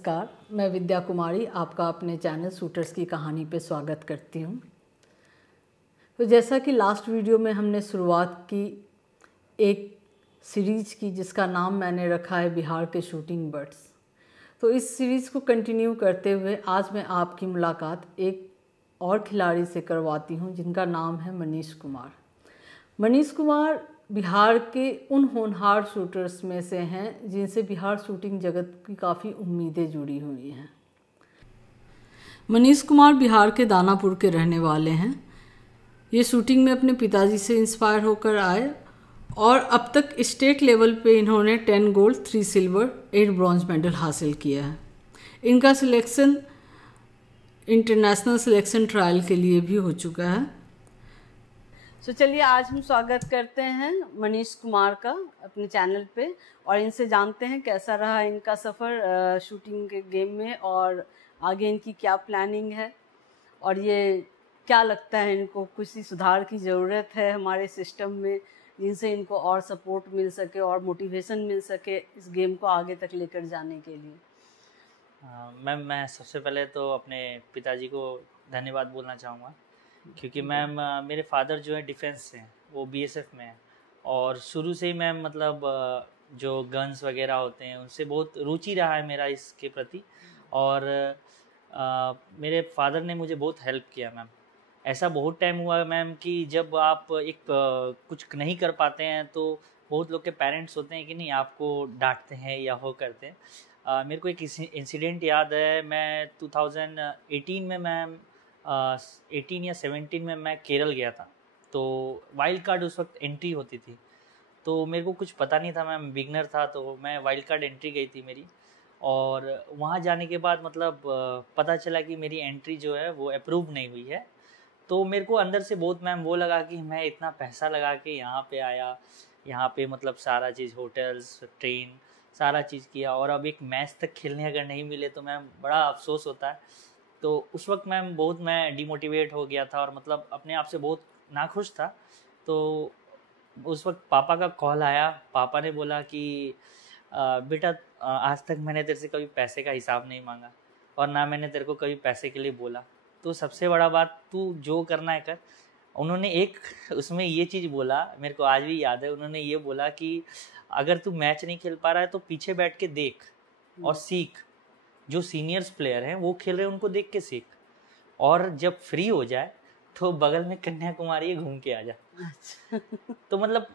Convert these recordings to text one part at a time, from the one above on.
नमस्कार, मैं विद्या कुमारी आपका अपने चैनल शूटर्स की कहानी पे स्वागत करती हूँ। तो जैसा कि लास्ट वीडियो में हमने शुरुआत की एक सीरीज़ की जिसका नाम मैंने रखा है बिहार के शूटिंग बर्ड्स। तो इस सीरीज़ को कंटिन्यू करते हुए आज मैं आपकी मुलाकात एक और खिलाड़ी से करवाती हूँ जिनका नाम है मनीष कुमार। मनीष कुमार बिहार के उन होनहार शूटर्स में से हैं जिनसे बिहार शूटिंग जगत की काफ़ी उम्मीदें जुड़ी हुई हैं। मनीष कुमार बिहार के दानापुर के रहने वाले हैं। ये शूटिंग में अपने पिताजी से इंस्पायर होकर आए और अब तक स्टेट लेवल पे इन्होंने 10 गोल्ड, 3 सिल्वर, 8 ब्रॉन्ज मेडल हासिल किया है। इनका सिलेक्शन इंटरनेशनल सिलेक्शन ट्रायल के लिए भी हो चुका है। तो चलिए आज हम स्वागत करते हैं मनीष कुमार का अपने चैनल पे और इनसे जानते हैं कैसा रहा इनका सफ़र शूटिंग के गेम में और आगे इनकी क्या प्लानिंग है और ये क्या लगता है इनको किसी सुधार की ज़रूरत है हमारे सिस्टम में जिनसे इनको और सपोर्ट मिल सके और मोटिवेशन मिल सके इस गेम को आगे तक लेकर जाने के लिए। मैम मैं सबसे पहले तो अपने पिताजी को धन्यवाद बोलना चाहूँगा क्योंकि मैम मेरे फादर जो है डिफेंस से हैं, वो बीएसएफ में हैं और शुरू से ही मैम मतलब जो गन्स वगैरह होते हैं उनसे बहुत रुचि रहा है मेरा इसके प्रति और मेरे फादर ने मुझे बहुत हेल्प किया मैम। ऐसा बहुत टाइम हुआ मैम कि जब आप एक कुछ नहीं कर पाते हैं तो बहुत लोग के पेरेंट्स होते हैं कि नहीं आपको डांटते हैं या वो करते हैं। मेरे को एक इंसिडेंट याद है, मैं 2018 में मैम 18 या 17 में मैं केरल गया था। तो वाइल्ड कार्ड उस वक्त एंट्री होती थी तो मेरे को कुछ पता नहीं था, मैं बिगनर था तो मैं वाइल्ड कार्ड एंट्री गई थी मेरी और वहाँ जाने के बाद मतलब पता चला कि मेरी एंट्री जो है वो अप्रूव नहीं हुई है। तो मेरे को अंदर से बहुत मैम वो लगा कि मैं इतना पैसा लगा के यहाँ पे आया, यहाँ पे मतलब सारा चीज़ होटल्स ट्रेन सारा चीज़ किया और अब एक मैच तक खेलने अगर नहीं मिले तो मैम बड़ा अफसोस होता है। तो उस वक्त मैम बहुत मैं डिमोटिवेट हो गया था और मतलब अपने आप से बहुत नाखुश था। तो उस वक्त पापा का कॉल आया, पापा ने बोला कि बेटा आज तक मैंने तेरे से कभी पैसे का हिसाब नहीं मांगा और ना मैंने तेरे को कभी पैसे के लिए बोला, तो सबसे बड़ा बात तू जो करना है कर। उन्होंने एक उसमें ये चीज़ बोला, मेरे को आज भी याद है, उन्होंने ये बोला कि अगर तू मैच नहीं खेल पा रहा है तो पीछे बैठ के देख और सीख, जो सीनियर्स प्लेयर हैं वो खेल रहे हैं उनको देख के सीख और जब फ्री हो जाए तो बगल में कन्याकुमारी घूम के आ जा। अच्छा। तो मतलब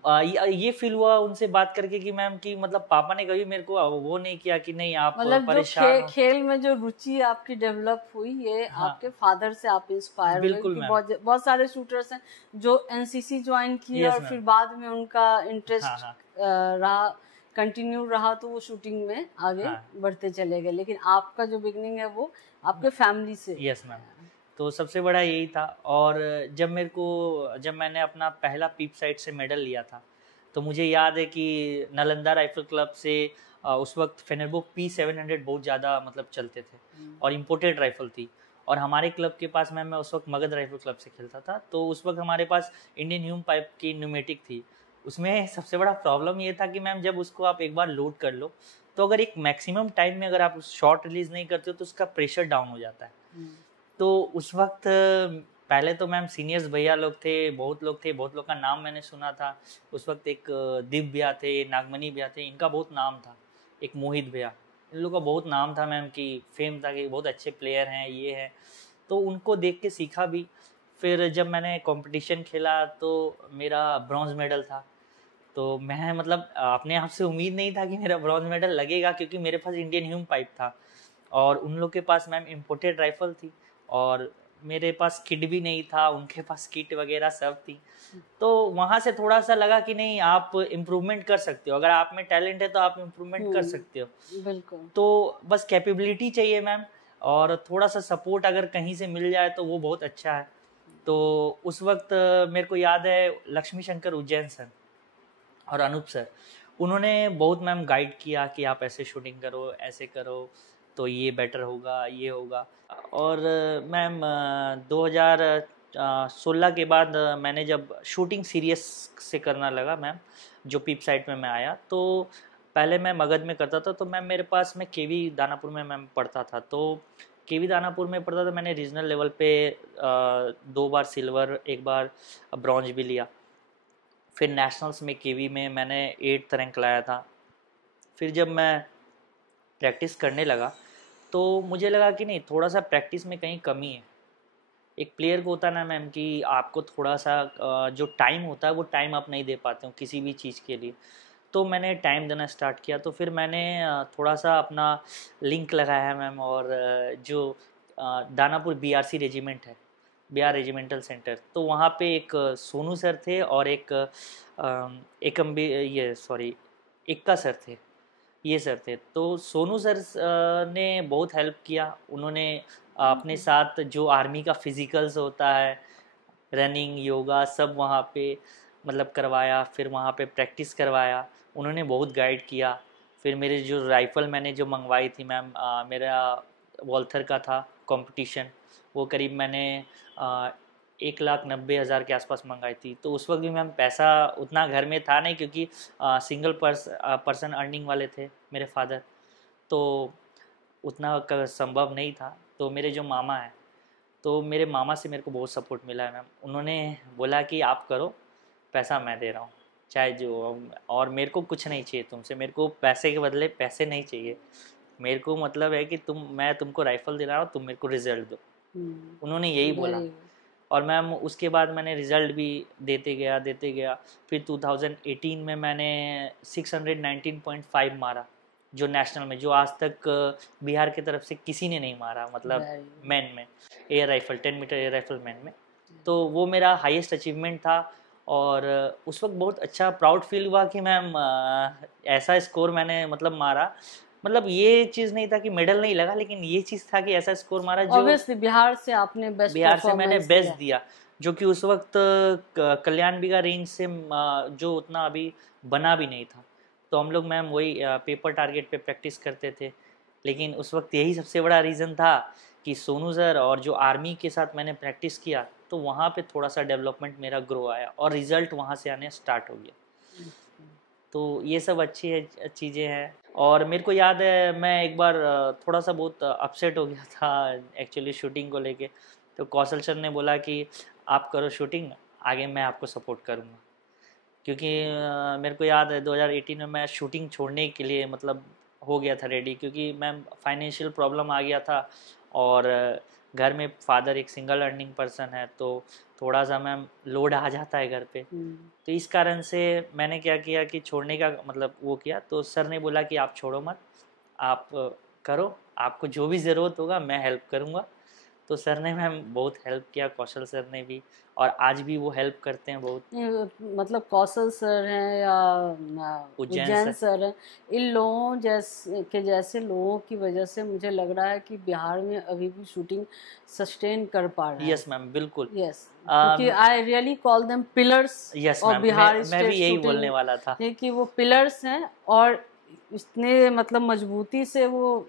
ये फील हुआ उनसे बात करके कि मैम कि मतलब पापा ने कभी मेरे को वो नहीं किया कि नहीं आप मतलब परेशान जो खेल में जो रुचि आपकी डेवलप हुई ये हाँ, आपके फादर से आप इंस्पायर हुए। बिल्कुल बहुत सारे शूटर्स हैं जो एनसीसी ज्वाइन किए और फिर बाद में उनका इंटरेस्ट रहा, कंटिन्यू रहा तो वो शूटिंग में आगे बढ़ते चले गए, लेकिन आपका जो बिगनिंग है वो आपके फैमिली से। यस मैम, तो सबसे बड़ा यही था। और जब मैंने अपना पहला पीप साइड से मेडल लिया था तो मुझे याद है कि नालंदा राइफल क्लब से उस वक्त फेनरबुक P700 बहुत ज़्यादा मतलब चलते थे और इम्पोर्टेड राइफल थी और हमारे क्लब के पास मैं उस वक्त मगध राइफल क्लब से खेलता था। तो उस वक्त हमारे पास इंडियन ह्यूम पाइप की न्यूमेटिक थी। उसमें सबसे बड़ा प्रॉब्लम ये था कि मैम जब उसको आप एक बार लोड कर लो तो अगर एक मैक्सिमम टाइम में अगर आप शॉट रिलीज नहीं करते हो तो उसका प्रेशर डाउन हो जाता है। तो उस वक्त पहले तो मैम सीनियर्स भैया लोग थे, बहुत लोग का नाम मैंने सुना था। उस वक्त एक दीप भैया थे, नागमणि भैया थे, इनका बहुत नाम था, एक मोहित भैया, इन लोगों का बहुत नाम था मैम कि फेम था कि बहुत अच्छे प्लेयर हैं ये हैं। तो उनको देख के सीखा भी। फिर जब मैंने कंपटीशन खेला तो मेरा ब्रॉन्ज मेडल था। तो मैं मतलब अपने आप से उम्मीद नहीं था कि मेरा ब्रॉन्ज मेडल लगेगा क्योंकि मेरे पास इंडियन ह्यूम पाइप था और उन लोग के पास मैम इम्पोर्टेड राइफल थी और मेरे पास किट भी नहीं था, उनके पास किट वगैरह सब थी। तो वहाँ से थोड़ा सा लगा कि नहीं आप इम्प्रूवमेंट कर सकते हो, अगर आप में टैलेंट है तो आप इम्प्रूवमेंट कर सकते हो। बिल्कुल। तो बस कैपेबिलिटी चाहिए मैम और थोड़ा सा सपोर्ट अगर कहीं से मिल जाए तो वो बहुत अच्छा है। तो उस वक्त मेरे को याद है लक्ष्मी शंकर उज्जैन सर और अनूप सर, उन्होंने बहुत मैम गाइड किया कि आप ऐसे शूटिंग करो, ऐसे करो तो ये बेटर होगा, ये होगा। और मैम 2016 के बाद मैंने जब शूटिंग सीरियस से करना लगा मैम, जो पीप साइट में मैं आया तो पहले मैं मगध में करता था, तो मैम मेरे पास मैं केवी दानापुर में मैम पढ़ता था, तो केवी दानापुर में पढ़ता था। मैंने रीजनल लेवल पे 2 बार सिल्वर, 1 बार ब्रॉन्ज भी लिया। फिर नेशनल्स में केवी में मैंने 8th रैंक लाया था। फिर जब मैं प्रैक्टिस करने लगा तो मुझे लगा कि नहीं, थोड़ा सा प्रैक्टिस में कहीं कमी है। एक प्लेयर को होता है ना मैम कि आपको थोड़ा सा जो टाइम होता है वो टाइम आप नहीं दे पाते हो किसी भी चीज़ के लिए। तो मैंने टाइम देना स्टार्ट किया, तो फिर मैंने थोड़ा सा अपना लिंक लगाया है मैम। और जो दानापुर बीआरसी रेजिमेंट है, बिहार रेजिमेंटल सेंटर, तो वहाँ पे एक सोनू सर थे और ये सॉरी इक्का सर थे, ये सर थे। तो सोनू सर ने बहुत हेल्प किया। उन्होंने अपने साथ जो आर्मी का फिजिकल्स होता है, रनिंग, योगा, सब वहाँ पे मतलब करवाया। फिर वहाँ पे प्रैक्टिस करवाया, उन्होंने बहुत गाइड किया। फिर मेरे जो राइफ़ल मैंने जो मंगवाई थी मैम, मेरा वॉल्थर का था कंपटीशन, वो करीब मैंने 1,90,000 के आसपास मंगाई थी। तो उस वक्त भी मैम पैसा उतना घर में था नहीं, क्योंकि सिंगल पर्सन अर्निंग वाले थे मेरे फादर, तो उतना संभव नहीं था। तो मेरे जो मामा हैं, तो मेरे मामा से मेरे को बहुत सपोर्ट मिला है मैम। उन्होंने बोला कि आप करो, पैसा मैं दे रहा हूँ चाहे जो, और मेरे को कुछ नहीं चाहिए तुमसे, मेरे को पैसे के बदले पैसे नहीं चाहिए, मेरे को मतलब है कि मैं तुमको राइफल दे रहा हूँ, तुम मेरे को रिजल्ट दो। उन्होंने यही बोला। और मैम उसके बाद मैंने रिज़ल्ट भी देते गया। फिर 2018 में मैंने 619.5 मारा, जो नेशनल में, जो आज तक बिहार की तरफ से किसी ने नहीं मारा, मतलब मैन में, air rifle 10 metre air rifle man में। तो वो मेरा हाईएस्ट अचीवमेंट था। और उस वक्त बहुत अच्छा प्राउड फील हुआ कि मैम ऐसा स्कोर मैंने मतलब मारा। मतलब ये चीज़ नहीं था कि मेडल नहीं लगा, लेकिन ये चीज़ था कि ऐसा स्कोर मारा जो ऑब्वियसली बिहार से आपने बेस्ट बिहार से मैंने बेस्ट दिया, जो कि उस वक्त कल्याण बिगा रेंज से जो उतना अभी बना भी नहीं था। तो हम लोग मैम वही पेपर टारगेट पे प्रैक्टिस करते थे। लेकिन उस वक्त यही सबसे बड़ा रीज़न था कि सोनू सर और जो आर्मी के साथ मैंने प्रैक्टिस किया, तो वहाँ पे थोड़ा सा डेवलपमेंट मेरा ग्रो आया और रिज़ल्ट वहाँ से आने स्टार्ट हो गया। तो ये सब अच्छी चीज़ें हैं। और मेरे को याद है मैं एक बार थोड़ा सा बहुत अपसेट हो गया था एक्चुअली शूटिंग को लेके। तो कौशल सर ने बोला कि आप करो शूटिंग, आगे मैं आपको सपोर्ट करूँगा। क्योंकि मेरे को याद है 2018 में मैं शूटिंग छोड़ने के लिए मतलब हो गया था रेडी, क्योंकि मैम फाइनेंशियल प्रॉब्लम आ गया था। और घर में फादर एक सिंगल अर्निंग पर्सन है, तो थोड़ा सा मैम लोड आ जाता है घर पे। तो इस कारण से मैंने क्या किया कि छोड़ने का मतलब वो किया। तो सर ने बोला कि आप छोड़ो मत, आप करो, आपको जो भी ज़रूरत होगा मैं हेल्प करूँगा। तो सर ने मैम बहुत हेल्प किया, कौशल सर ने भी, और आज भी वो हेल्प करते हैं बहुत। मतलब कौशल सर हैं या उज्जैन सर हैं, इन लोगों जैसे लोगों की वजह से मुझे लग रहा है कि बिहार में अभी भी शूटिंग सस्टेन कर पा रहे हैं। यस मैम, बिल्कुल। यस, क्योंकि I really call them pillars of Bihar state. मैं भी यही बोलने वाला था कि वो पिलर्स हैं और इतने मतलब मजबूती से वो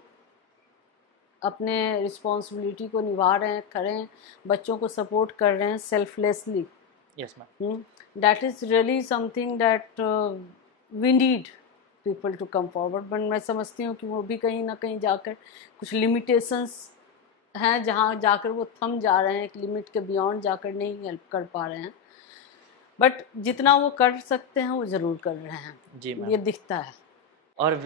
अपने रिस्पॉन्सिबिलिटी को निभा रहे हैं, खड़े हैं, बच्चों को सपोर्ट कर रहे हैं selflessly. Yes ma'am, that is really something that we need people to come forward. But मैं समझती हूँ कि वो भी कहीं ना कहीं जाकर कुछ लिमिटेशंस हैं, जहाँ जाकर वो थम जा रहे हैं, एक लिमिट के बियॉन्ड जाकर नहीं हेल्प कर पा रहे हैं। बट जितना वो कर सकते हैं वो ज़रूर कर रहे हैं जी मैम, ये दिखता है। और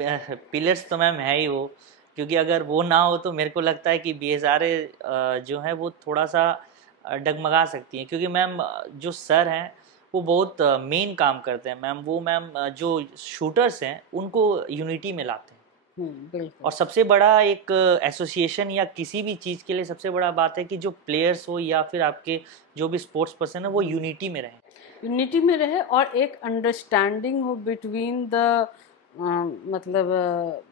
पिलर्स तो मैम है ही वो, क्योंकि अगर वो ना हो तो मेरे को लगता है कि BSRA जो है वो थोड़ा सा डगमगा सकती हैं। क्योंकि मैम जो सर हैं वो बहुत मेन काम करते हैं मैम। वो मैम जो शूटर्स हैं उनको यूनिटी में लाते हैं। और सबसे बड़ा एक एसोसिएशन या किसी भी चीज़ के लिए सबसे बड़ा बात है कि जो प्लेयर्स हो या फिर आपके जो भी स्पोर्ट्स पर्सन है वो यूनिटी में रहे और एक अंडरस्टैंडिंग हो बिटवीन द मतलब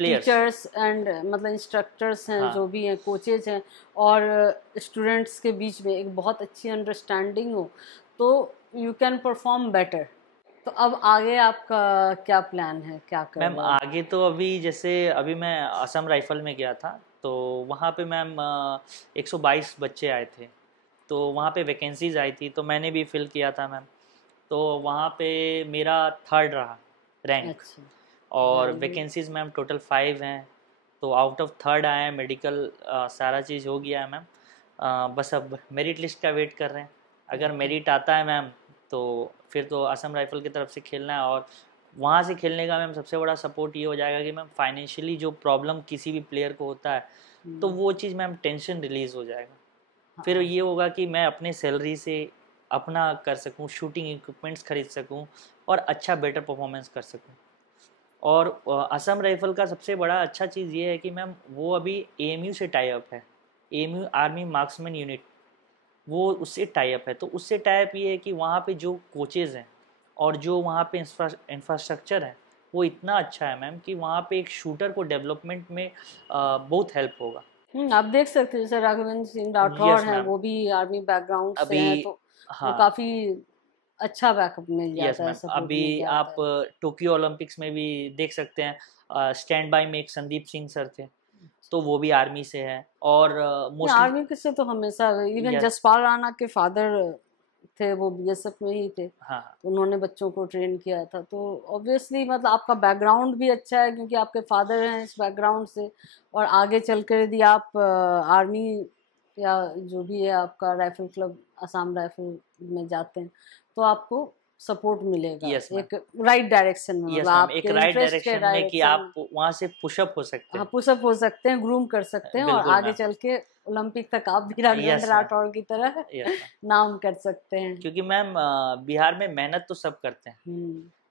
टीचर्स एंड मतलब इंस्ट्रक्टर्स हैं, हाँ, जो भी हैं, कोचेज हैं, और स्टूडेंट्स के बीच में एक बहुत अच्छी अंडरस्टैंडिंग हो, तो यू कैन परफॉर्म बेटर। तो अब आगे आपका क्या प्लान है, क्या कर मैम? आगे तो अभी जैसे अभी मैं असम राइफल में गया था, तो वहाँ पे मैम 122 बच्चे आए थे, तो वहाँ पे वैकेंसीज आई थी, तो मैंने भी फिल किया था मैम। तो वहाँ पे मेरा 3rd रहा रैंक। अच्छा। और वैकेंसीज मैम टोटल 5 हैं, तो आउट ऑफ 3rd आए हैं मेडिकल, सारा चीज़ हो गया है मैम। बस अब मेरिट लिस्ट का वेट कर रहे हैं। अगर मेरिट आता है मैम तो फिर तो असम राइफल की तरफ से खेलना है, और वहाँ से खेलने का मैम सबसे बड़ा सपोर्ट ये हो जाएगा कि मैम फाइनेंशियली जो प्रॉब्लम किसी भी प्लेयर को होता है तो वो चीज़ मैम टेंशन रिलीज़ हो जाएगा। फिर ये होगा कि मैं अपने सैलरी से अपना कर सकूं, शूटिंग इक्विपमेंट्स खरीद सकूं और अच्छा बेटर परफॉर्मेंस कर सकूं। और असम राइफल का सबसे बड़ा अच्छा चीज़ ये है कि मैम वो अभी एएमयू से टाई अप है, एएमयू आर्मी मार्क्समैन यूनिट, वो उससे टाई अप है। तो उससे टाई अप ये है कि वहाँ पे जो कोचेज़ हैं और जो वहाँ पे इंफ्रास्ट्रक्चर है वो इतना अच्छा है मैम कि वहाँ पे एक शूटर को डेवलपमेंट में बहुत हेल्प होगा। आप देख सकते हैं जैसे राघवेंद्र सिंह राठौर हैं, वो भी आर्मी बैकग्राउंड से हैं, तो हाँ, वो काफ़ी अच्छा बैकअप मिल यस जाता है, मैम। सपोर्ट अभी मिल जाता आप है। टोक्यो ओलंपिक्स में भी देख सकते हैं, स्टैंड बाय में एक संदीप सिंह सर थे, तो वो भी आर्मी से है। और मोस्टली आर्मी के से तो हमेशा, इवन यस, जसपाल राणा के फादर थे, वो बीएसएफ में ही थे, हाँ तो उन्होंने बच्चों को ट्रेन किया था। तो ऑब्वियसली मतलब आपका बैकग्राउंड भी अच्छा है क्योंकि आपके फादर हैं इस बैकग्राउंड से, और आगे चल कर यदि आप आर्मी या जो भी है आपका राइफल क्लब आसाम राइफल में जाते हैं तो आपको सपोर्ट मिलेगा यस मैम, एक राइट डायरेक्शन में, मतलब यस मैम, एक आपके राइट इंटरेस्ट के डायरेक्शन में कि डायरेक्शन में। आप वहाँ से पुशअप हो सकते हाँ, हैं। पुशअप हो सकते हैं, ग्रूम कर सकते हैं, और बिल्कुल आगे मैम, चल के ओलंपिक तक आप भी राघवेंद्र यस मैम, राठौर की तरह यस मैम। नाम कर सकते हैं। क्योंकि मैम बिहार में मेहनत तो सब करते हैं,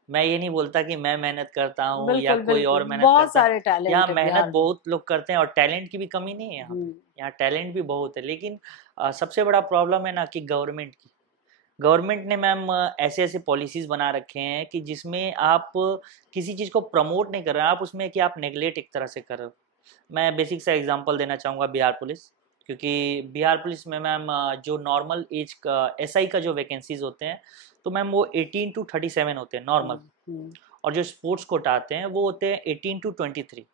मैं ये नहीं बोलता कि मैं मेहनत करता हूँ या बिल्कुल कोई और बिल्कुल, मेहनत बहुत करता है। सारे यहाँ टैलेंट है मेहनत बिहार में। बहुत लोग करते हैं और टैलेंट की भी कमी नहीं है यहाँ पे, यहाँ टैलेंट भी बहुत है। लेकिन सबसे बड़ा प्रॉब्लम है ना कि गवर्नमेंट ने मैम ऐसे ऐसे पॉलिसीज़ बना रखे हैं कि जिसमें आप किसी चीज़ को प्रमोट नहीं कर रहे हैं, आप उसमें कि आप नेगलेक्ट एक तरह से कर रहे हो। मैं बेसिक सा एग्जांपल देना चाहूँगा बिहार पुलिस, क्योंकि बिहार पुलिस में मैम जो नॉर्मल एज का एसआई का जो वैकेंसीज होते हैं तो मैम वो 18 to 37 होते हैं नॉर्मल, और जो स्पोर्ट्स कोटा आते हैं वो होते हैं 18 to 23।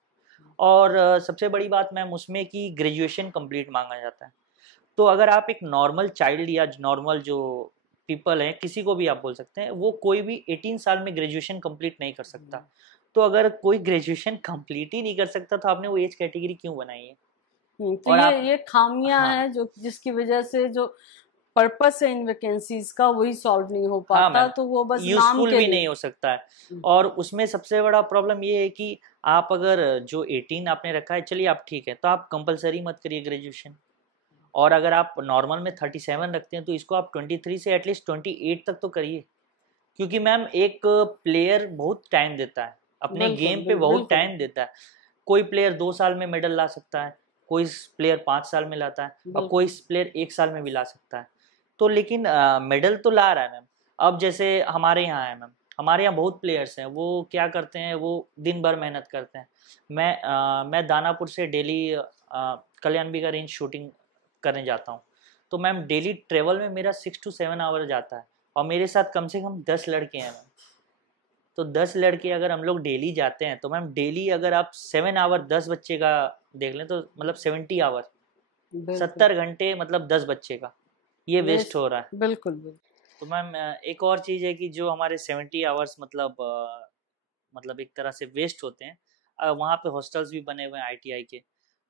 और सबसे बड़ी बात मैम उसमें कि ग्रेजुएशन कंप्लीट मांगा जाता है। तो अगर आप एक नॉर्मल चाइल्ड या नॉर्मल जो पीपल हैं, किसी को भी आप बोल सकते हैं, वो कोई भी 18 साल में ग्रेजुएशन कंप्लीट नहीं कर सकता। तो अगर कोई ग्रेजुएशन कंप्लीट ही नहीं कर सकता तो आपने वो एज कैटेगरी क्यों बनाई है? तो और ये खामियां हाँ, हैं जो जिसकी वजह से जो पर्पस है इन वैकेंसीज का वही सॉल्व नहीं हो हाँ पाता, मैम, तो वो बस नाम यूजफुल के भी लिए। नहीं हो सकता है। और उसमें सबसे बड़ा प्रॉब्लम ये है कि आप अगर जो 18 आपने रखा है, चलिए आप ठीक है, तो आप कंपलसरी मत करिए ग्रेजुएशन। और अगर आप नॉर्मल में 37 रखते हैं तो इसको आप 23 से एटलीस्ट 28 तक तो करिए। क्योंकि मैम एक प्लेयर बहुत टाइम देता है, अपने बिल्कुल गेम पे बहुत बिल्कुल टाइम देता है। कोई प्लेयर 2 साल में मेडल ला सकता है, कोई प्लेयर 5 साल में लाता है, और कोई बिल्कुल। प्लेयर 1 साल में भी ला सकता है। तो लेकिन मेडल तो ला रहा है मैम। अब जैसे हमारे यहाँ है मैम, हमारे यहाँ बहुत प्लेयर्स हैं, वो क्या करते हैं, वो दिन भर मेहनत करते हैं। मैं दानापुर से डेली कल्याण बिगा रेंज शूटिंग करने जाता हूँ। तो मैम डेली ट्रेवल में मेरा 6 to 7 आवर जाता है, और मेरे साथ कम से कम 10 लड़के हैं मैम। तो 10 लड़के अगर हम लोग डेली जाते हैं तो मैम डेली अगर आप 7 आवर 10 बच्चे का देख लें तो मतलब 70 आवर, बिल्कुल 70 घंटे मतलब 10 बच्चे का ये वेस्ट हो रहा है। बिल्कुल बिल्कुल। तो मैम एक और चीज़ है कि जो हमारे 70 आवर्स मतलब एक तरह से वेस्ट होते हैं, वहाँ पे हॉस्टल्स भी बने हुए हैं आईटीआई के,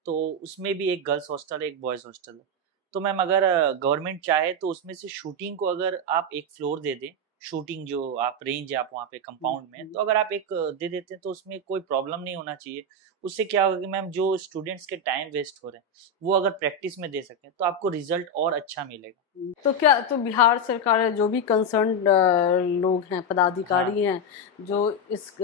तो उसमें भी एक गर्ल्स हॉस्टल है, एक बॉयज़ हॉस्टल है। तो मैम अगर गवर्नमेंट चाहे तो उसमें से शूटिंग को अगर आप एक फ्लोर दे दें, शूटिंग जो आप रेंज है आप वहाँ पे कंपाउंड में, तो अगर आप एक दे देते हैं तो उसमें कोई प्रॉब्लम नहीं होना चाहिए। उससे क्या होगा कि मैम जो स्टूडेंट्स के टाइम वेस्ट हो रहे हैं वो अगर प्रैक्टिस में दे सकें तो आपको रिजल्ट और अच्छा मिलेगा। तो क्या तो बिहार सरकार है, जो भी कंसर्न लोग हैं, हाँ, पदाधिकारी हैं जो इस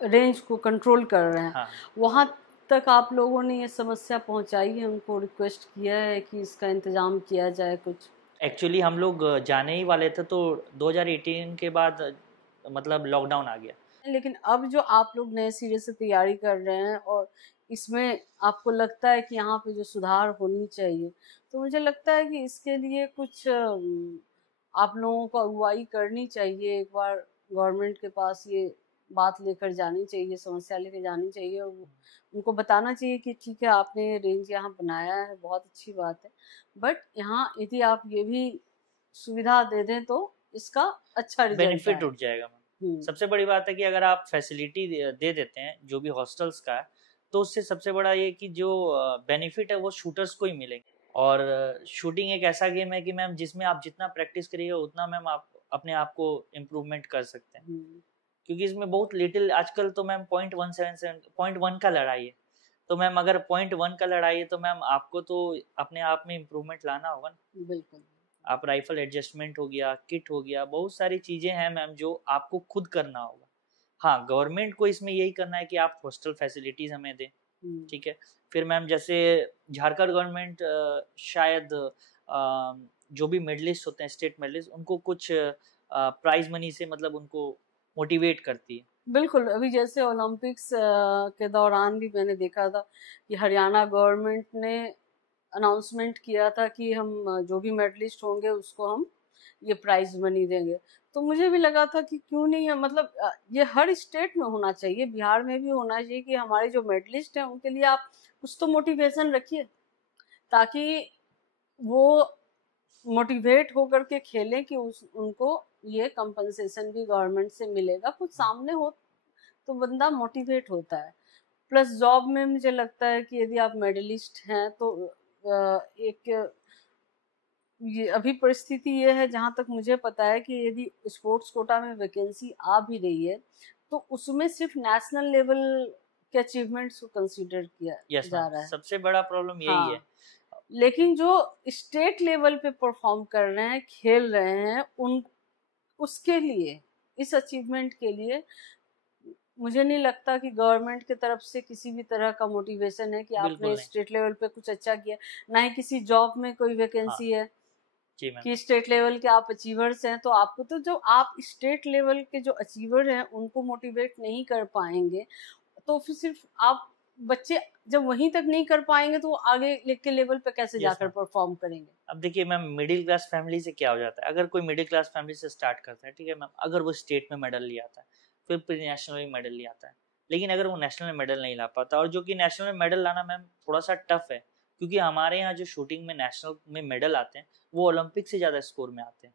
रेंज को कंट्रोल कर रहे हैं, हाँ। वहाँ तक आप लोगों ने ये समस्या पहुँचाई है, उनको रिक्वेस्ट किया है कि इसका इंतज़ाम किया जाए कुछ? एक्चुअली हम लोग जाने ही वाले थे तो 2018 के बाद मतलब लॉकडाउन आ गया। लेकिन अब जो आप लोग नए सिरे से तैयारी कर रहे हैं और इसमें आपको लगता है कि यहाँ पे जो सुधार होनी चाहिए, तो मुझे लगता है कि इसके लिए कुछ आप लोगों को अगुवाई करनी चाहिए, एक बार गवर्नमेंट के पास ये बात लेकर जानी चाहिए, समस्या लेकर जानी चाहिए, और उनको बताना चाहिए कि ठीक है आपने रेंज यहाँ बनाया है, बहुत अच्छी बात है, बट यहाँ यदि आप ये भी सुविधा दे दें तो इसका अच्छा रिजल्ट बेनिफिट आए। उठ जाएगा मैम। सबसे बड़ी बात है कि अगर आप फैसिलिटी दे देते हैं जो भी हॉस्टल्स का है, तो उससे सबसे बड़ा ये कि जो बेनिफिट है वो शूटर्स को ही मिलेंगे। और शूटिंग एक ऐसा गेम है कि मैम जिसमें आप जितना प्रैक्टिस करिए उतना मैम आप अपने आप को इम्प्रूवमेंट कर सकते हैं। क्योंकि इसमें बहुत लिटिल, आजकल तो मैम 0.1 का लड़ाई है, तो मैम अगर 0.1 का लड़ाई है तो मैम आपको तो अपने आप में इम्प्रूवमेंट लाना होगा ना। बिल्कुल। आप राइफल एडजस्टमेंट हो गया, किट हो गया, बहुत सारी चीज़ें हैं मैम जो आपको खुद करना होगा। हाँ, गवर्नमेंट को इसमें यही करना है कि आप हॉस्टल फैसिलिटीज़ हमें दें, ठीक है। फिर मैम जैसे झारखंड गवर्नमेंट शायद जो भी मेडलिस्ट होते हैं, स्टेट मेडलिस्ट, उनको कुछ प्राइज मनी से मतलब उनको मोटिवेट करती है। बिल्कुल, अभी जैसे ओलंपिक्स के दौरान भी मैंने देखा था कि हरियाणा गवर्नमेंट ने अनाउंसमेंट किया था कि हम जो भी मेडलिस्ट होंगे उसको हम ये प्राइज मनी देंगे। तो मुझे भी लगा था कि क्यों नहीं है, मतलब ये हर स्टेट में होना चाहिए, बिहार में भी होना चाहिए कि हमारे जो मेडलिस्ट हैं उनके लिए आप कुछ तो मोटिवेशन रखिए, ताकि वो मोटिवेट होकर के खेलें कि उनको ये कंपनसेशन भी गवर्नमेंट से मिलेगा। कुछ सामने हो तो बंदा मोटिवेट होता है। प्लस जॉब में मुझे लगता है कि यदि आप मेडलिस्ट हैं तो एक ये अभी परिस्थिति ये है, जहाँ तक मुझे पता है, कि यदि स्पोर्ट्स कोटा में वैकेंसी आ भी रही है तो उसमें सिर्फ नेशनल लेवल के अचीवमेंट्स को कंसीडर किया जा रहा है। सबसे बड़ा प्रॉब्लम यही है। लेकिन जो स्टेट लेवल पे परफॉर्म कर रहे हैं, खेल रहे हैं, उसके लिए, इस अचीवमेंट के लिए मुझे नहीं लगता कि गवर्नमेंट की तरफ से किसी भी तरह का मोटिवेशन है कि आपने स्टेट लेवल पे कुछ अच्छा किया। ना ही किसी जॉब में कोई वैकेंसी है कि स्टेट लेवल के आप अचीवर्स हैं, तो आपको तो जो आप स्टेट लेवल के जो अचीवर हैं उनको मोटिवेट नहीं कर पाएंगे तो फिर सिर्फ आप बच्चे जब वहीं तक नहीं कर पाएंगे तो आगे के लेवल पे कैसे जाकर परफॉर्म करेंगे। अब देखिए मैम, मिडिल क्लास फैमिली से क्या हो जाता है, अगर कोई मिडिल क्लास फैमिली से स्टार्ट करता है, ठीक है मैम, अगर वो स्टेट में मेडल ले आता है, फिर प्री नेशनल में मेडल ले आता है, लेकिन अगर वो नेशनल में मेडल नहीं ला पाता, और जो कि नेशनल में मेडल लाना मैम थोड़ा सा टफ है, क्योंकि हमारे यहाँ जो शूटिंग में नेशनल में मेडल आते हैं वो ओलंपिक से ज़्यादा स्कोर में आते हैं।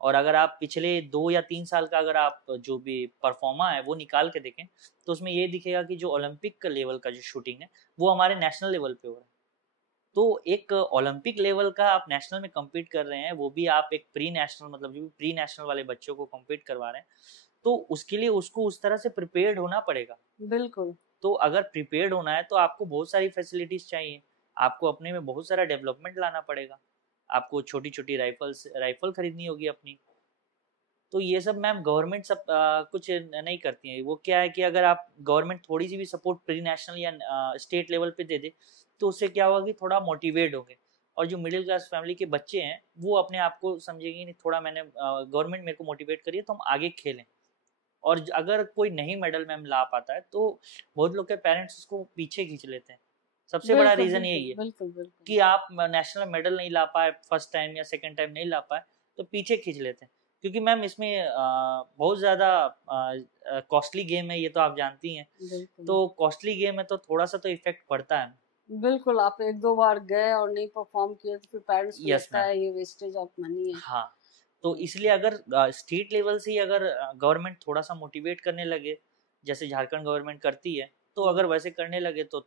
और अगर आप पिछले 2 या 3 साल का अगर आप जो भी परफॉर्मा है वो निकाल के देखें तो उसमें ये दिखेगा कि जो ओलंपिक लेवल का जो शूटिंग है वो हमारे नेशनल लेवल पे हो रहा है। तो एक ओलंपिक लेवल का आप नेशनल में कम्पीट कर रहे हैं, वो भी आप एक प्री नेशनल, मतलब जो प्री नेशनल वाले बच्चों को कम्पीट करवा रहे हैं, तो उसके लिए उसको उस तरह से प्रिपेयर्ड होना पड़ेगा। बिल्कुल। तो अगर प्रिपेयर्ड होना है तो आपको बहुत सारी फैसिलिटीज चाहिए, आपको अपने में बहुत सारा डेवलपमेंट लाना पड़ेगा, आपको छोटी छोटी राइफल खरीदनी होगी अपनी। तो ये सब मैम गवर्नमेंट सब कुछ नहीं करती है। वो क्या है कि अगर आप गवर्नमेंट थोड़ी सी भी सपोर्ट प्री नेशनल या स्टेट लेवल पे दे दे तो उससे क्या होगा कि थोड़ा मोटिवेट होंगे, और जो मिडिल क्लास फैमिली के बच्चे हैं वो अपने आप को समझेंगे नहीं, थोड़ा मैंने गवर्नमेंट मेरे को मोटिवेट करिए तो हम आगे खेलें। और अगर कोई नहीं मेडल मैम ला पाता है तो बहुत लोग के पेरेंट्स उसको पीछे खींच लेते हैं। सबसे बड़ा रीज़न यही है कि आप नेशनल मेडल नहीं ला पाए, फर्स्ट टाइम या सेकेंड टाइम नहीं ला पाए, तो पीछे खींच लेते हैं। क्योंकि मैम इसमें बहुत ज़्यादा कॉस्टली गेम है, ये तो आप जानती हैं। तो कॉस्टली गेम है तो थोड़ा सा तो इफेक्ट पड़ता है। बिल्कुल, आप 1-2 बार गए और नहीं परफॉर्म किए तो फिर पेरेंट्स को लगता है ये वेस्टेज ऑफ मनी है। हाँ, तो इसलिए अगर स्टेट लेवल से ही अगर गवर्नमेंट थोड़ा सा मोटिवेट करने लगे, जैसे झारखंड गवर्नमेंट करती है, तो अगर वैसे करने लगे तो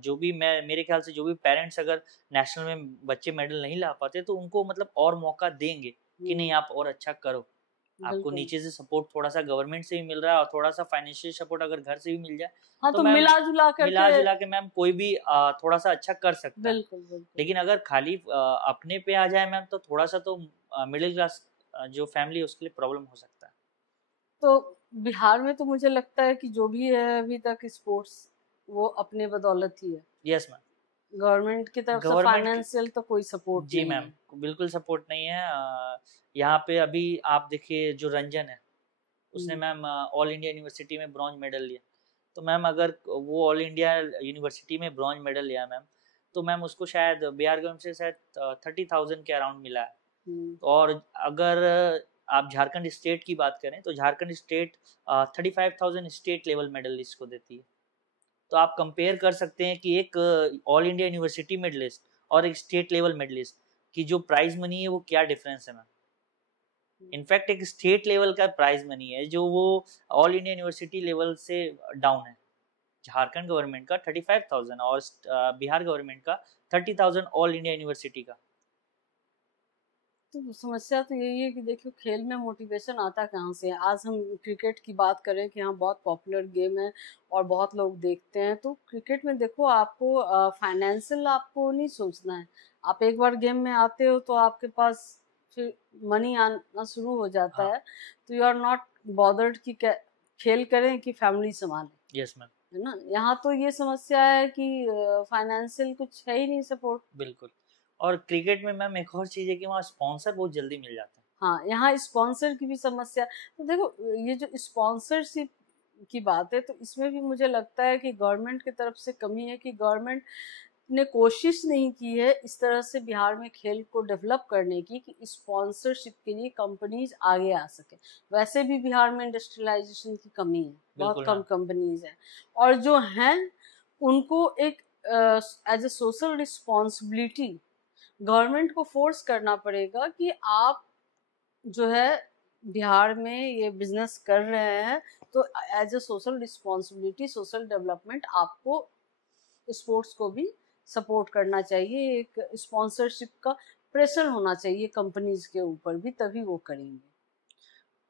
जो भी मेरे ख्याल से जो भी पेरेंट्स अगर नेशनल में बच्चे मेडल नहीं ला पाते तो उनको मतलब और मौका देंगे कि नहीं आप और अच्छा करो। आपको नीचे से सपोर्ट थोड़ा सा गवर्नमेंट से भी मिल रहा है और थोड़ा सा फाइनेंशियल सपोर्ट अगर घर से भी मिल जाए, हाँ, तो मिला जुला के मैम कोई भी थोड़ा सा अच्छा कर सकता है। बिल्कुल। लेकिन अगर खाली अपने पे आ जाए मैम तो थोड़ा सा तो मिडिल क्लास जो फैमिली है उसके लिए प्रॉब्लम हो सकता है। तो बिहार में तो मुझे लगता है कि जो भी है अभी तक स्पोर्ट्स वो अपने बदौलत ही है। यस मैम, गवर्नमेंट की तरफ से फाइनेंशियल तो कोई सपोर्ट जी मैम, बिल्कुल सपोर्ट नहीं है। यहाँ पे अभी आप देखिए जो रंजन है उसने मैम ऑल इंडिया यूनिवर्सिटी में ब्रॉन्ज मेडल लिया, तो मैम अगर वो ऑल इंडिया यूनिवर्सिटी में ब्रॉन्ज मेडल लिया मैम, तो मैम उसको शायद बिहार गवर्नमेंट से शायद 30,000 के अराउंड मिला है। और अगर आप झारखंड स्टेट की बात करें तो Jharkhand state 35,000 state level medallist को देती है। तो आप कंपेयर कर सकते हैं कि एक ऑल इंडिया यूनिवर्सिटी मेडलिस्ट और एक स्टेट लेवल मेडलिस्ट की जो प्राइज मनी है वो क्या डिफरेंस है मैम। इनफैक्ट एक स्टेट लेवल का प्राइज मनी है जो वो ऑल इंडिया यूनिवर्सिटी लेवल से डाउन है। झारखंड गवर्नमेंट का 35,000 और बिहार गवर्नमेंट का 30,000 ऑल इंडिया यूनिवर्सिटी का। तो समस्या तो यही है कि देखियो खेल में मोटिवेशन आता कहाँ से है। आज हम क्रिकेट की बात करें कि हाँ बहुत पॉपुलर गेम है और बहुत लोग देखते हैं, तो क्रिकेट में देखो आपको फाइनेंशियल आपको नहीं सोचना है। आप एक बार गेम में आते हो तो आपके पास फिर मनी आना शुरू हो जाता हाँ। है, तो यू आर नॉट बॉदर्ड कि खेल करें कि फैमिली संभालें। Yes ma'am. है ना, यहाँ तो ये समस्या है कि फाइनेंशियल कुछ है ही नहीं सपोर्ट। बिल्कुल। और क्रिकेट में मैम एक और चीज़ है कि वहाँ स्पॉन्सर बहुत जल्दी मिल जाता है। हाँ, यहाँ स्पॉन्सर की भी समस्या। तो देखो ये जो स्पॉन्सरशिप की बात है, तो इसमें भी मुझे लगता है कि गवर्नमेंट की तरफ से कमी है कि गवर्नमेंट ने कोशिश नहीं की है इस तरह से बिहार में खेल को डेवलप करने की कि स्पॉन्सरशिप के लिए कंपनीज आगे आ सके। वैसे भी बिहार में इंडस्ट्रियलाइजेशन की कमी है, बहुत कम कंपनीज हैं, और जो हैं उनको एक as a social responsibility government को फोर्स करना पड़ेगा कि आप जो है बिहार में ये बिजनेस कर रहे हैं, तो as a social responsibility, social development आपको स्पोर्ट्स को भी सपोर्ट करना चाहिए। एक स्पॉन्सरशिप का प्रेशर होना चाहिए कंपनीज के ऊपर भी, तभी वो करेंगे।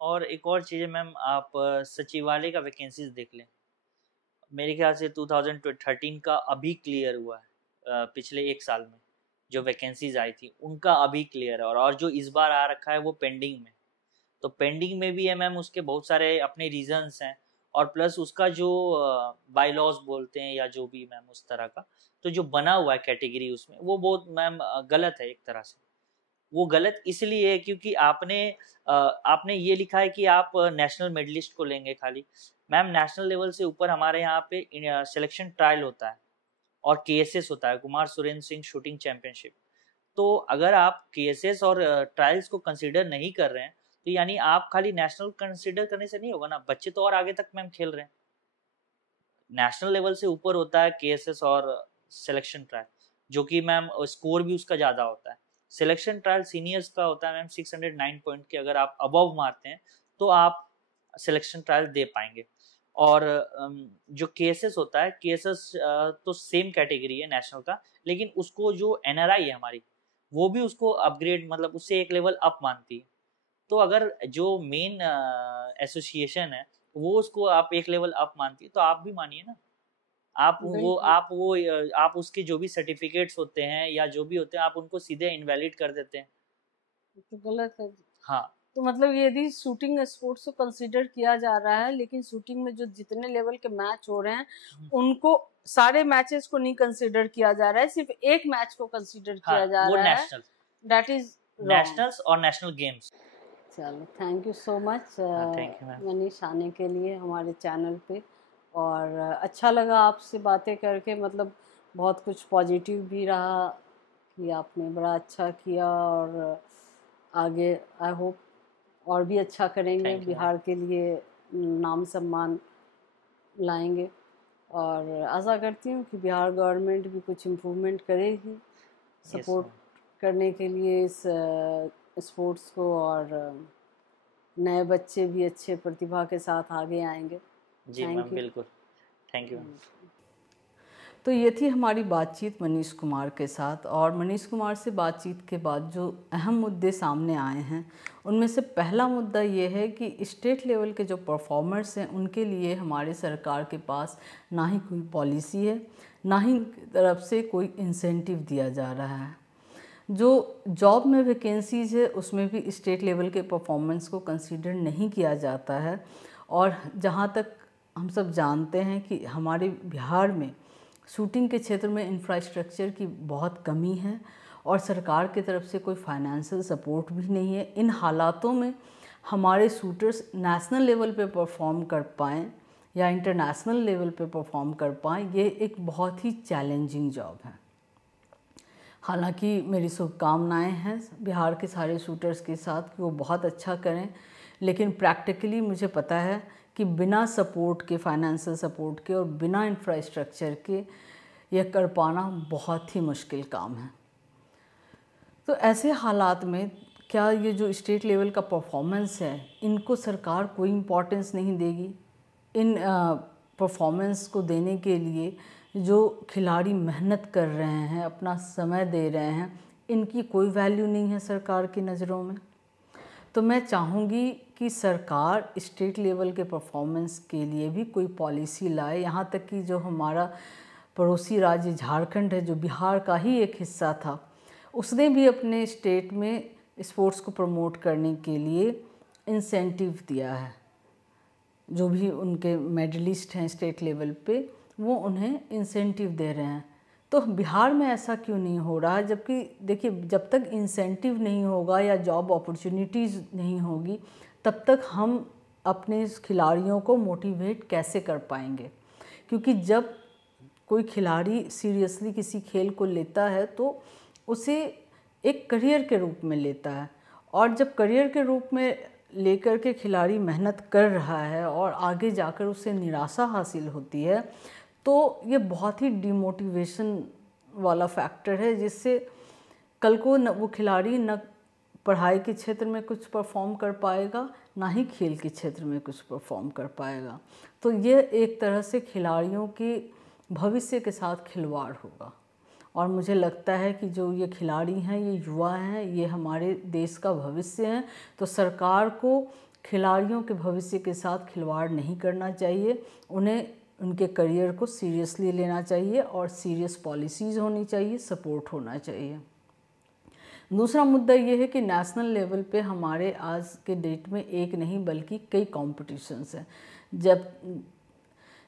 और एक और चीज़ है मैम, आप सचिवालय का वैकेंसीज देख लें। मेरे ख्याल से 2013 का अभी क्लियर हुआ है, पिछले एक साल में जो वैकेंसीज आई थी उनका अभी क्लियर है, और जो इस बार आ रखा है वो पेंडिंग में। तो पेंडिंग में भी है मैम, उसके बहुत सारे अपने रीजंस हैं, और प्लस उसका जो बाई लॉज बोलते हैं या जो भी मैम उस तरह का, तो जो बना हुआ है कैटेगरी उसमें वो बहुत मैम गलत है एक तरह से। वो गलत इसलिए है क्योंकि आपने ये लिखा है कि आप नेशनल मेडलिस्ट को लेंगे खाली। मैम नेशनल लेवल से ऊपर हमारे यहाँ पे सिलेक्शन ट्रायल होता है और केएसएस होता है, कुमार सुरेंद्र सिंह शूटिंग चैंपियनशिप। तो अगर आप केएसएस और ट्रायल्स को कंसीडर नहीं कर रहे हैं तो यानी आप खाली नेशनल कंसीडर करने से नहीं होगा ना, बच्चे तो और आगे तक मैम खेल रहे हैं। नेशनल लेवल से ऊपर होता है केएसएस और सिलेक्शन ट्रायल, जो कि मैम स्कोर भी उसका ज़्यादा होता है। सिलेक्शन ट्रायल सीनियर्स का होता है मैम 609 पॉइंट के, अगर आप अबव मारते हैं तो आप सिलेक्शन ट्रायल दे पाएंगे। और जो केएसएस होता है, केएसएस तो सेम कैटेगरी है नेशनल का, लेकिन उसको जो एनआरआई है हमारी वो भी उसको अपग्रेड मतलब उससे एक लेवल अप मानती है। तो अगर जो मेन एसोसिएशन है वो उसको आप एक लेवल अप मानती है तो आप भी मानिए ना। आप उसके जो भी सर्टिफिकेट्स होते हैं या जो भी होते हैं आप उनको सीधे इनवैलिड कर देते हैं, तो गलत है। हाँ। तो मतलब यदि शूटिंग स्पोर्ट्स को कंसीडर किया जा रहा है, लेकिन शूटिंग में जो जितने लेवल के मैच हो रहे हैं उनको सारे मैचेस को नहीं कंसीडर किया जा रहा है, सिर्फ एक मैच को कंसीडर किया जा रहा है, दैट इज नेशनल्स और नेशनल गेम्स। चलो thank you so much Manish आने के लिए हमारे चैनल पे, और अच्छा लगा आपसे बातें करके, मतलब बहुत कुछ पॉजिटिव भी रहा कि आपने बड़ा अच्छा किया, और आगे आई होप और भी अच्छा करेंगे, बिहार के लिए नाम सम्मान लाएंगे, और आशा करती हूँ कि बिहार गवर्नमेंट भी कुछ इम्प्रूवमेंट करेगी सपोर्ट करने के लिए इस स्पोर्ट्स को, और नए बच्चे भी अच्छे प्रतिभा के साथ आगे आएंगे। जी मैम बिल्कुल, थैंक यू। तो ये थी हमारी बातचीत मनीष कुमार के साथ, और मनीष कुमार से बातचीत के बाद जो अहम मुद्दे सामने आए हैं उनमें से पहला मुद्दा ये है कि स्टेट लेवल के जो परफॉर्मर्स हैं उनके लिए हमारे सरकार के पास ना ही कोई पॉलिसी है, ना ही तरफ से कोई इंसेंटिव दिया जा रहा है। जो जॉब में वैकेंसीज है उसमें भी स्टेट लेवल के परफॉर्मेंस को कंसीडर नहीं किया जाता है, और जहाँ तक हम सब जानते हैं कि हमारे बिहार में शूटिंग के क्षेत्र में इंफ्रास्ट्रक्चर की बहुत कमी है और सरकार की तरफ से कोई फाइनेंशियल सपोर्ट भी नहीं है। इन हालातों में हमारे शूटर्स नेशनल लेवल पे परफॉर्म कर पाएँ या इंटरनेशनल लेवल पे परफॉर्म कर पाएँ, ये एक बहुत ही चैलेंजिंग जॉब है। हालांकि मेरी शुभकामनाएं हैं बिहार के सारे शूटर्स के साथ कि वो बहुत अच्छा करें, लेकिन प्रैक्टिकली मुझे पता है कि बिना सपोर्ट के, फाइनेंशियल सपोर्ट के और बिना इंफ्रास्ट्रक्चर के यह कर पाना बहुत ही मुश्किल काम है। तो ऐसे हालात में क्या ये जो स्टेट लेवल का परफॉर्मेंस है, इनको सरकार कोई इम्पोर्टेंस नहीं देगी? इन परफॉर्मेंस को देने के लिए जो खिलाड़ी मेहनत कर रहे हैं, अपना समय दे रहे हैं, इनकी कोई वैल्यू नहीं है सरकार की नज़रों में। तो मैं चाहूँगी कि सरकार स्टेट लेवल के परफॉर्मेंस के लिए भी कोई पॉलिसी लाए। यहाँ तक कि जो हमारा पड़ोसी राज्य झारखंड है, जो बिहार का ही एक हिस्सा था, उसने भी अपने स्टेट में स्पोर्ट्स को प्रमोट करने के लिए इंसेंटिव दिया है। जो भी उनके मेडलिस्ट हैं स्टेट लेवल पे, वो उन्हें इंसेंटिव दे रहे हैं। तो बिहार में ऐसा क्यों नहीं हो रहा है? जबकि देखिए, जब तक इंसेंटिव नहीं होगा या जॉब अपॉर्चुनिटीज़ नहीं होगी, तब तक हम अपने खिलाड़ियों को मोटिवेट कैसे कर पाएंगे? क्योंकि जब कोई खिलाड़ी सीरियसली किसी खेल को लेता है तो उसे एक करियर के रूप में लेता है, और जब करियर के रूप में लेकर के खिलाड़ी मेहनत कर रहा है और आगे जाकर उसे निराशा हासिल होती है, तो ये बहुत ही डिमोटिवेशन वाला फैक्टर है, जिससे कल को वो खिलाड़ी न पढ़ाई के क्षेत्र में कुछ परफॉर्म कर पाएगा, ना ही खेल के क्षेत्र में कुछ परफॉर्म कर पाएगा। तो ये एक तरह से खिलाड़ियों के भविष्य के साथ खिलवाड़ होगा। और मुझे लगता है कि जो ये खिलाड़ी हैं, ये युवा हैं, ये हमारे देश का भविष्य हैं। तो सरकार को खिलाड़ियों के भविष्य के साथ खिलवाड़ नहीं करना चाहिए। उन्हें उनके करियर को सीरियसली लेना चाहिए और सीरियस पॉलिसीज़ होनी चाहिए, सपोर्ट होना चाहिए। दूसरा मुद्दा ये है कि नेशनल लेवल पे हमारे आज के डेट में एक नहीं बल्कि कई कॉम्पिटिशन्स हैं।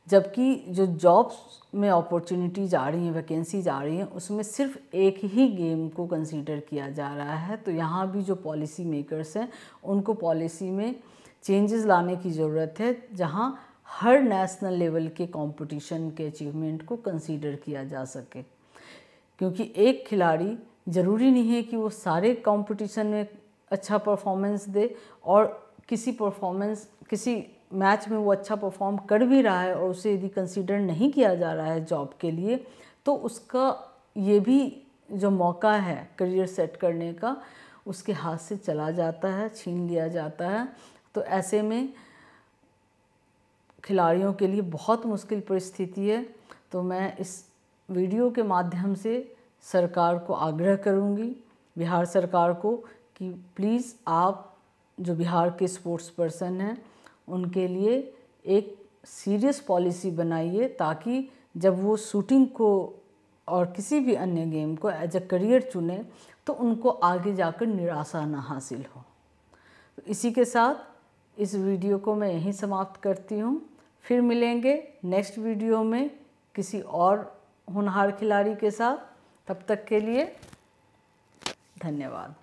जबकि जो जॉब्स में अपॉर्चुनिटीज़ आ रही हैं, वैकेंसीज आ रही हैं, उसमें सिर्फ एक ही गेम को कंसीडर किया जा रहा है। तो यहाँ भी जो पॉलिसी मेकर्स हैं, उनको पॉलिसी में चेंजेस लाने की ज़रूरत है, जहाँ हर नेशनल लेवल के कंपटीशन के अचीवमेंट को कंसीडर किया जा सके। क्योंकि एक खिलाड़ी ज़रूरी नहीं है कि वो सारे कंपटीशन में अच्छा परफॉर्मेंस दे, और किसी मैच में वो अच्छा परफॉर्म कर भी रहा है और उसे यदि कंसीडर नहीं किया जा रहा है जॉब के लिए, तो उसका ये भी जो मौका है करियर सेट करने का, उसके हाथ से चला जाता है, छीन लिया जाता है। तो ऐसे में खिलाड़ियों के लिए बहुत मुश्किल परिस्थिति है। तो मैं इस वीडियो के माध्यम से सरकार को आग्रह करूंगी, बिहार सरकार को, कि प्लीज़ आप जो बिहार के स्पोर्ट्स पर्सन हैं, उनके लिए एक सीरियस पॉलिसी बनाइए, ताकि जब वो शूटिंग को और किसी भी अन्य गेम को एज अ करियर चुने, तो उनको आगे जाकर निराशा ना हासिल हो। तो इसी के साथ इस वीडियो को मैं यहीं समाप्त करती हूँ। फिर मिलेंगे नेक्स्ट वीडियो में किसी और होनहार खिलाड़ी के साथ। तब तक के लिए धन्यवाद।